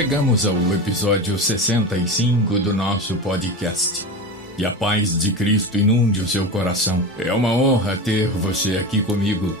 Chegamos ao episódio 65 do nosso podcast. E a paz de Cristo inunde o seu coração. É uma honra ter você aqui comigo.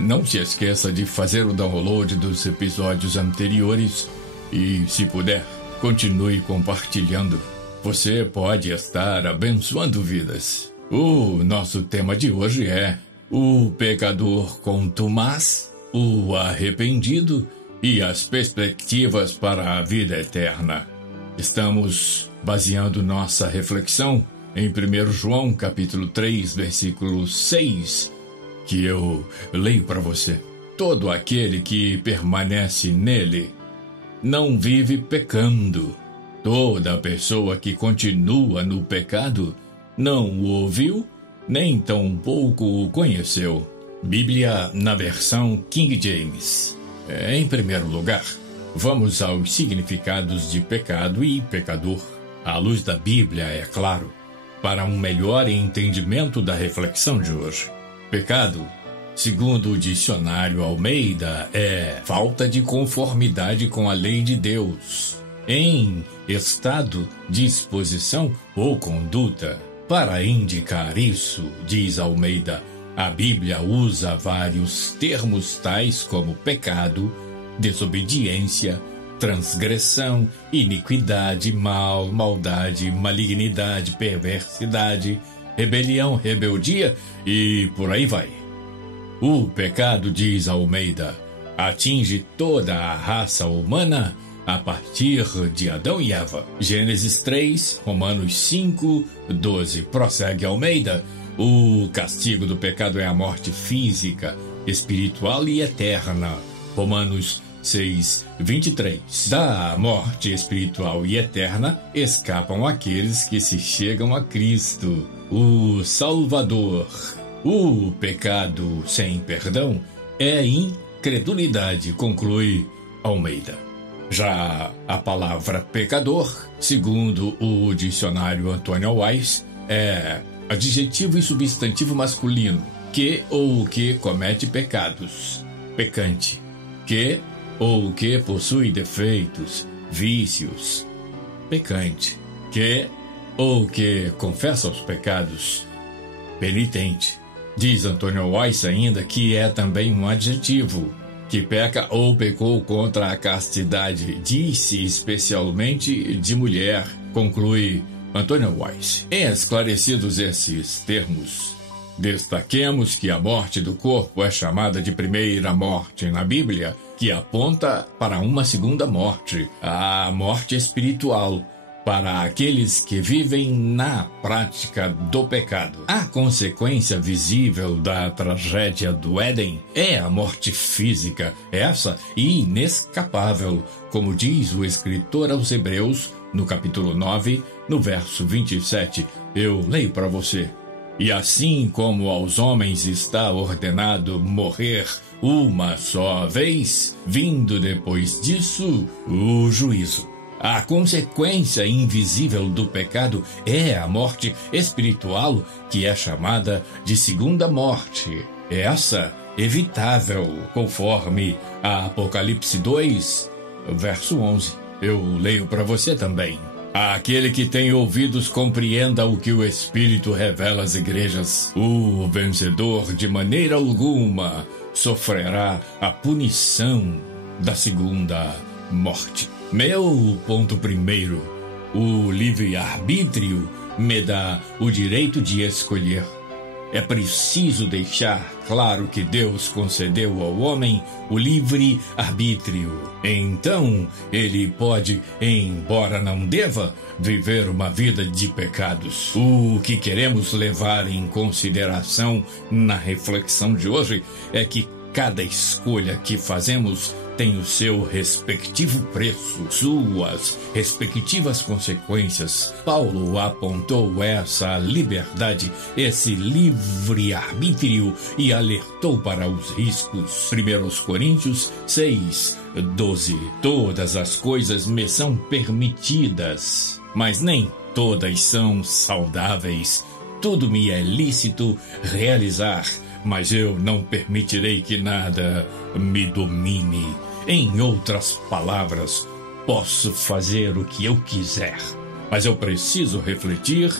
Não se esqueça de fazer o download dos episódios anteriores e, se puder, continue compartilhando. Você pode estar abençoando vidas. O nosso tema de hoje é o pecador contumaz, o arrependido e as perspectivas para a vida eterna. Estamos baseando nossa reflexão em 1 João capítulo 3, versículo 6, que eu leio para você. Todo aquele que permanece nele não vive pecando. Toda pessoa que continua no pecado não o ouviu, nem tampouco o conheceu. Bíblia na versão King James. Em primeiro lugar, vamos aos significados de pecado e pecador. À luz da Bíblia, é claro, para um melhor entendimento da reflexão de hoje. Pecado, segundo o dicionário Almeida, é falta de conformidade com a lei de Deus, em estado, disposição ou conduta. Para indicar isso, diz Almeida, a Bíblia usa vários termos tais como pecado, desobediência, transgressão, iniquidade, mal, maldade, malignidade, perversidade, rebelião, rebeldia e por aí vai. O pecado, diz Almeida, atinge toda a raça humana a partir de Adão e Eva. Gênesis 3, Romanos 5, 12. Prossegue Almeida. O castigo do pecado é a morte física, espiritual e eterna. Romanos 6, 23. Da morte espiritual e eterna escapam aqueles que se chegam a Cristo, o Salvador. O pecado sem perdão é incredulidade, conclui Almeida. Já a palavra pecador, segundo o dicionário Antônio Weiss, é adjetivo e substantivo masculino, que ou que comete pecados, pecante, que ou que possui defeitos, vícios, pecante, que ou que confessa os pecados, penitente. Diz Antônio Weiss ainda que é também um adjetivo, que peca ou pecou contra a castidade, disse especialmente de mulher, conclui Antônio Weiss. Esclarecidos esses termos, destaquemos que a morte do corpo é chamada de primeira morte na Bíblia, que aponta para uma segunda morte, a morte espiritual, para aqueles que vivem na prática do pecado. A consequência visível da tragédia do Éden é a morte física, essa inescapável, como diz o escritor aos Hebreus, no capítulo 9, no verso 27. Eu leio para você. E assim como aos homens está ordenado morrer uma só vez, vindo depois disso o juízo. A consequência invisível do pecado é a morte espiritual, que é chamada de segunda morte. Essa evitável, conforme a Apocalipse 2, verso 11. Eu leio para você também. Aquele que tem ouvidos compreenda o que o Espírito revela às igrejas. O vencedor de maneira alguma sofrerá a punição da segunda morte. Meu ponto primeiro, o livre-arbítrio me dá o direito de escolher. É preciso deixar claro que Deus concedeu ao homem o livre-arbítrio. Então, ele pode, embora não deva, viver uma vida de pecados. O que queremos levar em consideração na reflexão de hoje é que cada escolha que fazemos tem o seu respectivo preço, suas respectivas consequências. Paulo apontou essa liberdade, esse livre-arbítrio e alertou para os riscos. 1 Coríntios 6, 12. Todas as coisas me são permitidas, mas nem todas são saudáveis. Tudo me é lícito realizar, mas eu não permitirei que nada me domine. Em outras palavras, posso fazer o que eu quiser, mas eu preciso refletir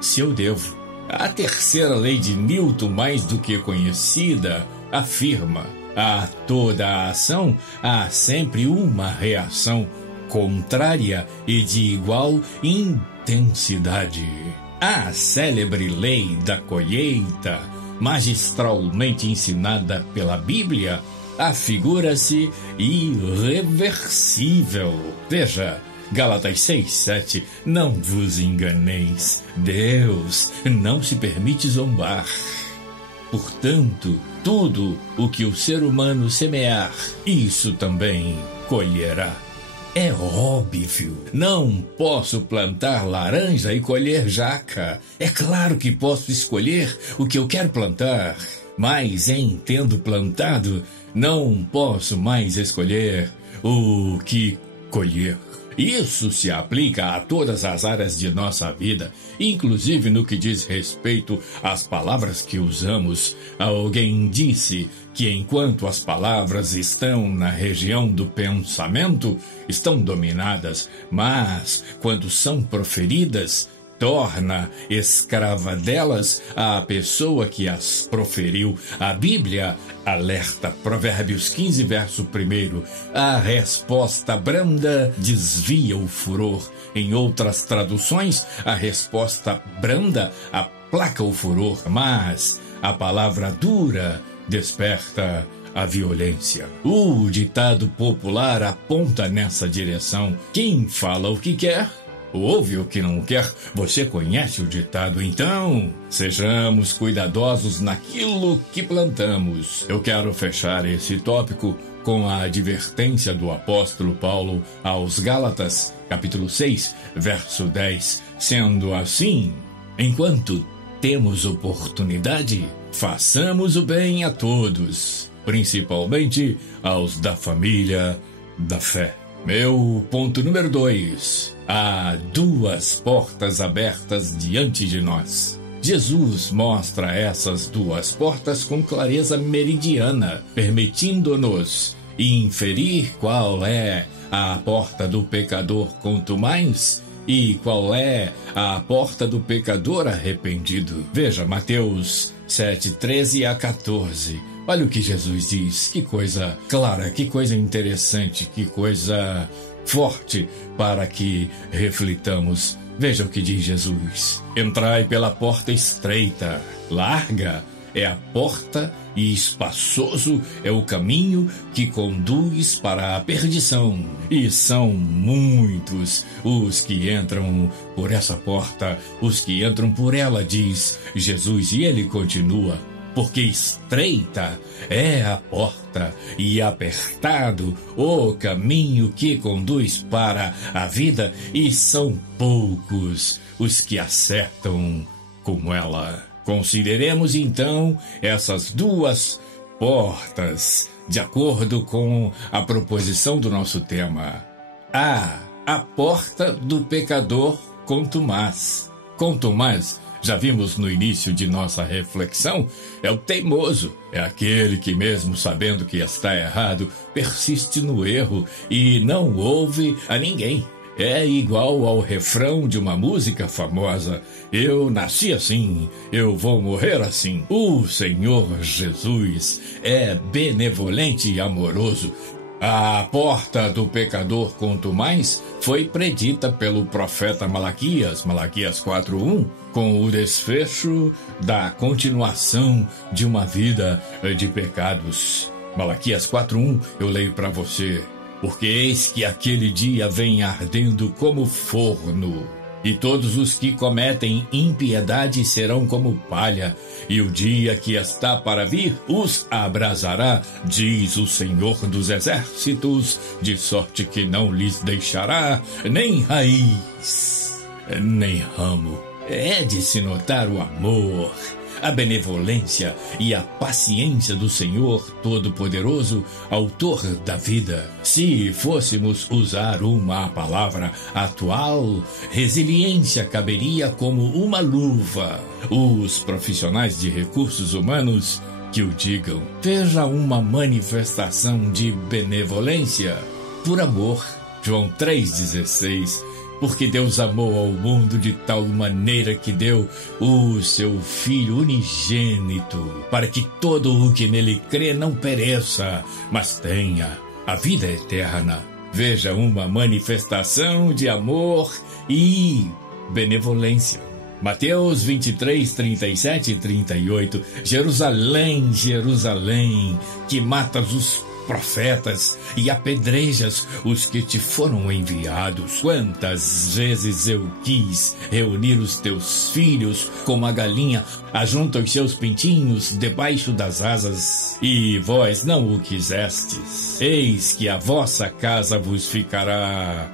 se eu devo. A terceira lei de Newton, mais do que conhecida, afirma: a toda a ação há sempre uma reação contrária e de igual intensidade. A célebre lei da colheita, magistralmente ensinada pela Bíblia, afigura-se irreversível. Veja, Gálatas 6:7, não vos enganeis, Deus não se permite zombar. Portanto, tudo o que o ser humano semear, isso também colherá. É óbvio, não posso plantar laranja e colher jaca. É claro que posso escolher o que eu quero plantar, mas em tendo plantado, não posso mais escolher o que colher. Isso se aplica a todas as áreas de nossa vida, inclusive no que diz respeito às palavras que usamos. Alguém disse que enquanto as palavras estão na região do pensamento, estão dominadas, mas quando são proferidas, torna escrava delas a pessoa que as proferiu. A Bíblia alerta, Provérbios 15, verso 1, a resposta branda desvia o furor. Em outras traduções, a resposta branda aplaca o furor, mas a palavra dura desperta a violência. O ditado popular aponta nessa direção. Quem fala o que quer, ouve o que não quer. Você conhece o ditado, então sejamos cuidadosos naquilo que plantamos. Eu quero fechar esse tópico com a advertência do apóstolo Paulo aos Gálatas, capítulo 6, verso 10. Sendo assim, enquanto temos oportunidade, façamos o bem a todos, principalmente aos da família da fé. Meu ponto número 2. Há duas portas abertas diante de nós. Jesus mostra essas duas portas com clareza meridiana, permitindo-nos inferir qual é a porta do pecador contumaz e qual é a porta do pecador arrependido. Veja Mateus 7, 13 a 14. Olha o que Jesus diz, que coisa clara, que coisa interessante, que coisa forte para que reflitamos. Veja o que diz Jesus: entrai pela porta estreita, larga é a porta e espaçoso é o caminho que conduz para a perdição, e são muitos os que entram por essa porta, os que entram por ela, diz Jesus, e ele continua: porque estreita é a porta e apertado o caminho que conduz para a vida, e são poucos os que acertam com ela. Consideremos então essas duas portas de acordo com a proposição do nosso tema. A porta do pecador contumaz. Contumaz, já vimos no início de nossa reflexão, é o teimoso, é aquele que mesmo sabendo que está errado, persiste no erro e não ouve a ninguém. É igual ao refrão de uma música famosa: eu nasci assim, eu vou morrer assim. O Senhor Jesus é benevolente e amoroso. A porta do pecador contumaz foi predita pelo profeta Malaquias, Malaquias 4:1, com o desfecho da continuação de uma vida de pecados. Malaquias 4:1, eu leio para você: porque eis que aquele dia vem ardendo como forno, e todos os que cometem impiedade serão como palha, e o dia que está para vir os abrasará, diz o Senhor dos Exércitos, de sorte que não lhes deixará nem raiz, nem ramo. É de se notar o amor, a benevolência e a paciência do Senhor Todo-Poderoso, autor da vida. Se fôssemos usar uma palavra atual, resiliência caberia como uma luva. Os profissionais de recursos humanos que o digam. Veja uma manifestação de benevolência por amor. João 3,16. Porque Deus amou ao mundo de tal maneira que deu o seu Filho unigênito, para que todo o que nele crê não pereça, mas tenha a vida eterna. Veja uma manifestação de amor e benevolência. Mateus 23, 37 e 38. Jerusalém, Jerusalém, que matas os profetas e apedrejas os que te foram enviados. Quantas vezes eu quis reunir os teus filhos como a galinha ajunta os seus pintinhos debaixo das asas, e vós não o quisestes. Eis que a vossa casa vos ficará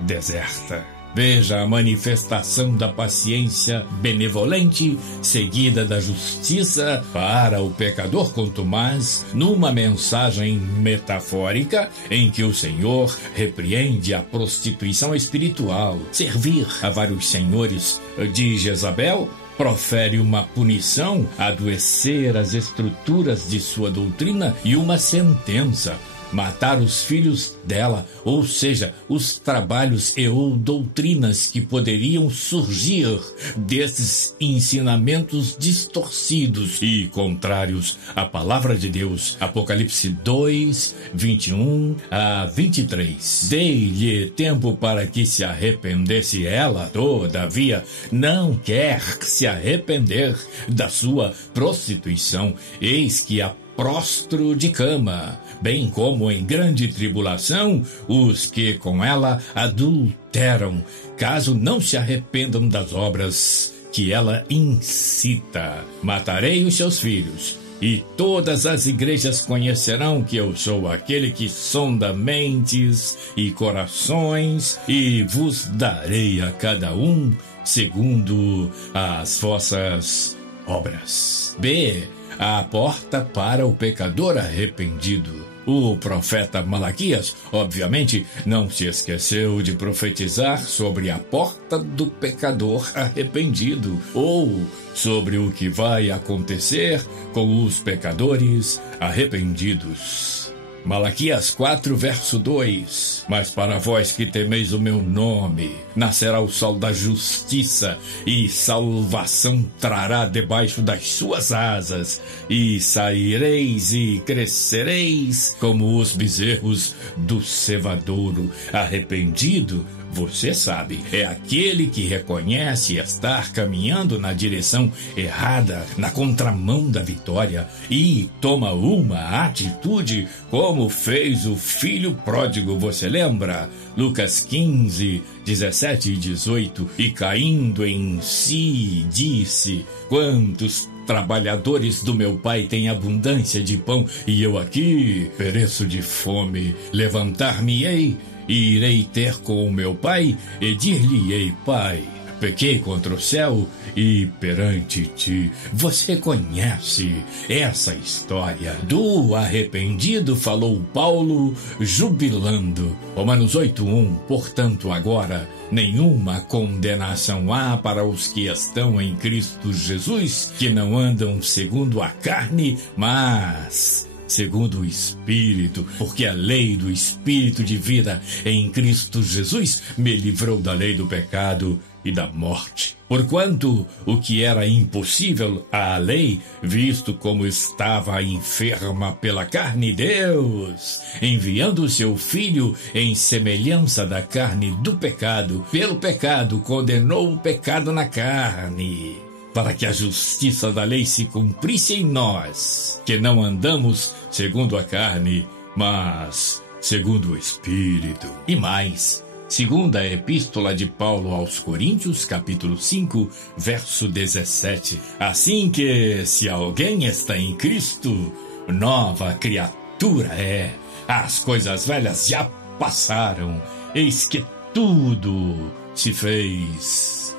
deserta. Veja a manifestação da paciência benevolente, seguida da justiça para o pecador contumaz, numa mensagem metafórica em que o Senhor repreende a prostituição espiritual. Servir a vários senhores de Jezabel profere uma punição, adoecer as estruturas de sua doutrina e uma sentença: matar os filhos dela, ou seja, os trabalhos e ou doutrinas que poderiam surgir desses ensinamentos distorcidos e contrários à palavra de Deus. Apocalipse 2, 21 a 23. Dei-lhe tempo para que se arrependesse ela, todavia não quer se arrepender da sua prostituição. Eis que a prostro de cama, bem como em grande tribulação os que com ela adulteram, caso não se arrependam das obras que ela incita. Matarei os seus filhos, e todas as igrejas conhecerão que eu sou aquele que sonda mentes e corações, e vos darei a cada um segundo as vossas obras. B. A porta para o pecador arrependido. O profeta Malaquias, obviamente, não se esqueceu de profetizar sobre a porta do pecador arrependido, ou sobre o que vai acontecer com os pecadores arrependidos. Malaquias 4, verso 2. Mas para vós que temeis o meu nome, nascerá o sol da justiça, e salvação trará debaixo das suas asas, e saireis e crescereis como os bezerros do cevadouro. Arrependido, você sabe, é aquele que reconhece estar caminhando na direção errada, na contramão da vitória, e toma uma atitude como fez o filho pródigo, você lembra? Lucas 15, 17 e 18. E caindo em si, disse: quantos trabalhadores do meu pai têm abundância de pão, e eu aqui pereço de fome. Levantar-me-ei e irei ter com o meu pai, e dir-lhe-ei: Pai, pequei contra o céu e perante ti. Você conhece essa história. Do arrependido falou Paulo, jubilando. Romanos 8:1. Portanto, agora nenhuma condenação há para os que estão em Cristo Jesus, que não andam segundo a carne, mas segundo o Espírito, porque a lei do Espírito de vida em Cristo Jesus me livrou da lei do pecado e da morte. Porquanto o que era impossível à lei, visto como estava enferma pela carne, Deus, enviando o seu Filho em semelhança da carne do pecado, pelo pecado condenou o pecado na carne, para que a justiça da lei se cumprisse em nós, que não andamos segundo a carne, mas segundo o Espírito. E mais, segunda epístola de Paulo aos Coríntios, capítulo 5, verso 17. Assim que, se alguém está em Cristo, nova criatura é. As coisas velhas já passaram, eis que tudo se fez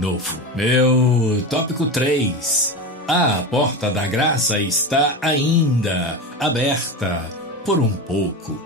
novo. Meu tópico 3. A porta da graça está ainda aberta por um pouco.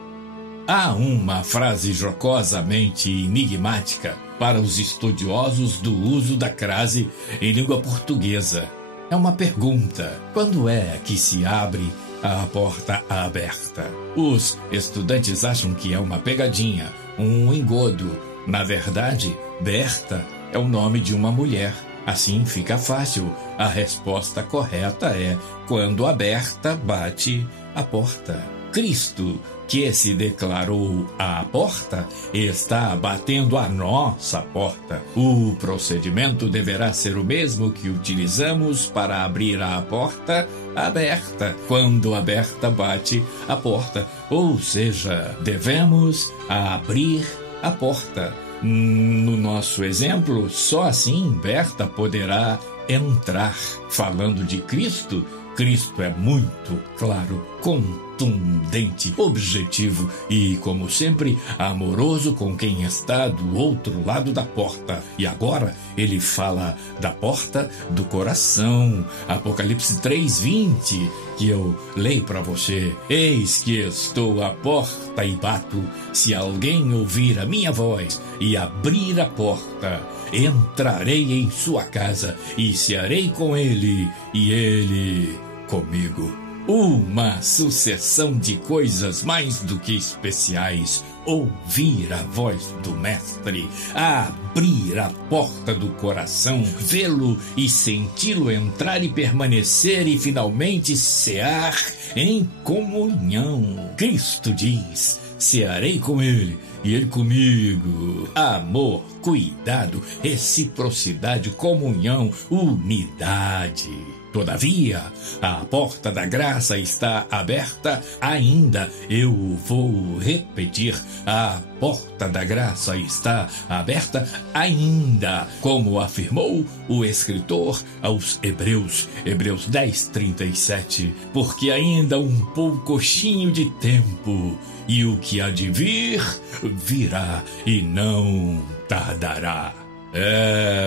Há uma frase jocosamente enigmática para os estudiosos do uso da crase em língua portuguesa. É uma pergunta: quando é que se abre a porta aberta? Os estudantes acham que é uma pegadinha, um engodo. Na verdade, Berta é o nome de uma mulher. Assim fica fácil. A resposta correta é quando a Berta bate a porta. Cristo, que se declarou à porta, está batendo a nossa porta. O procedimento deverá ser o mesmo que utilizamos para abrir a porta aberta, quando a Berta bate a porta. Ou seja, devemos abrir a porta. No nosso exemplo, só assim Berta poderá entrar. Falando de Cristo, Cristo é muito claro, contundente, objetivo e, como sempre, amoroso com quem está do outro lado da porta. E agora ele fala da porta do coração. Apocalipse 3:20, que eu leio para você. Eis que estou à porta e bato. Se alguém ouvir a minha voz e abrir a porta, entrarei em sua casa e cearei com ele e ele comigo. Uma sucessão de coisas mais do que especiais. Ouvir a voz do Mestre, abrir a porta do coração, vê-lo e senti-lo entrar e permanecer e finalmente cear em comunhão. Cristo diz: cearei com ele e ele comigo. Amor, cuidado, reciprocidade, comunhão, unidade. Todavia, a porta da graça está aberta ainda. Eu vou repetir: a porta da graça está aberta ainda, como afirmou o escritor aos Hebreus, Hebreus 10:37, porque ainda um poucochinho de tempo, e o que há de vir, virá e não tardará.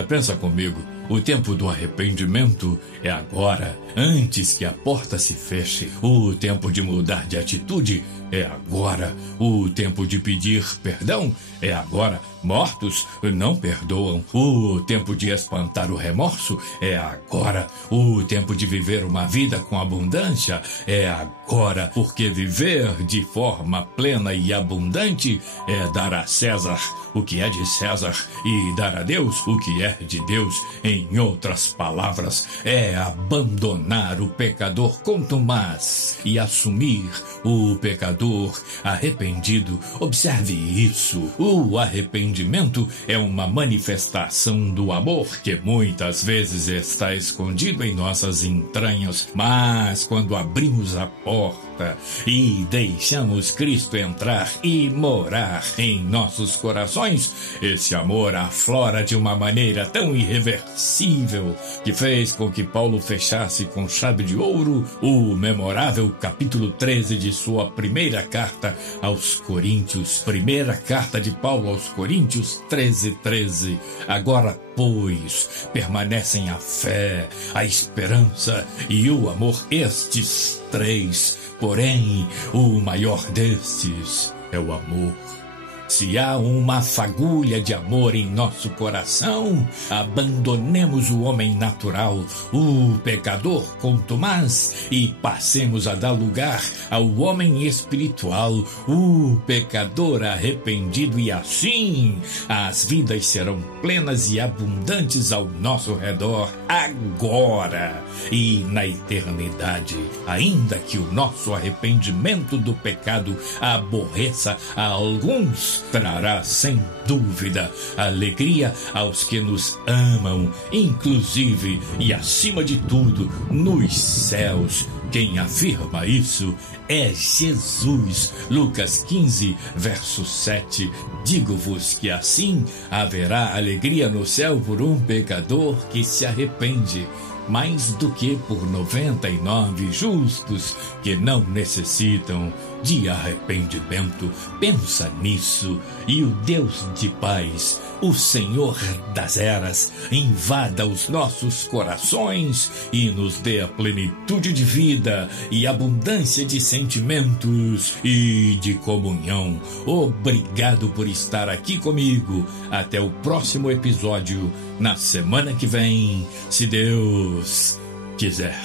Pensa comigo. O tempo do arrependimento é agora, antes que a porta se feche. O tempo de mudar de atitude é agora. O tempo de pedir perdão é agora. Mortos não perdoam. O tempo de espantar o remorso é agora. O tempo de viver uma vida com abundância é agora. Porque viver de forma plena e abundante é dar a César o que é de César e dar a Deus o que é de Deus. Em outras palavras, é abandonar o pecador contumaz e assumir o pecador arrependido. Observe isso. O arrependimento é uma manifestação do amor que muitas vezes está escondido em nossas entranhas, mas quando abrimos a porta e deixamos Cristo entrar e morar em nossos corações, esse amor aflora de uma maneira tão irreversível que fez com que Paulo fechasse com chave de ouro o memorável capítulo 13 de sua primeira carta aos Coríntios. Primeira carta de Paulo aos Coríntios 13:13. Agora, pois, permanecem a fé, a esperança e o amor, estes três, porém o maior destes é o amor. Se há uma fagulha de amor em nosso coração, abandonemos o homem natural, o pecador contumaz, e passemos a dar lugar ao homem espiritual, o pecador arrependido, e assim as vidas serão plenas e abundantes ao nosso redor, agora e na eternidade. Ainda que o nosso arrependimento do pecado aborreça a alguns, trará sem dúvida alegria aos que nos amam, inclusive e acima de tudo nos céus. Quem afirma isso é Jesus. Lucas 15, verso 7. Digo-vos que assim haverá alegria no céu por um pecador que se arrepende, mais do que por 99 justos que não necessitam de arrependimento. Pensa nisso, e o Deus de paz, o Senhor das eras, invada os nossos corações e nos dê a plenitude de vida e abundância de sentimentos e de comunhão. Obrigado por estar aqui comigo. Até o próximo episódio, na semana que vem, se Deus quiser.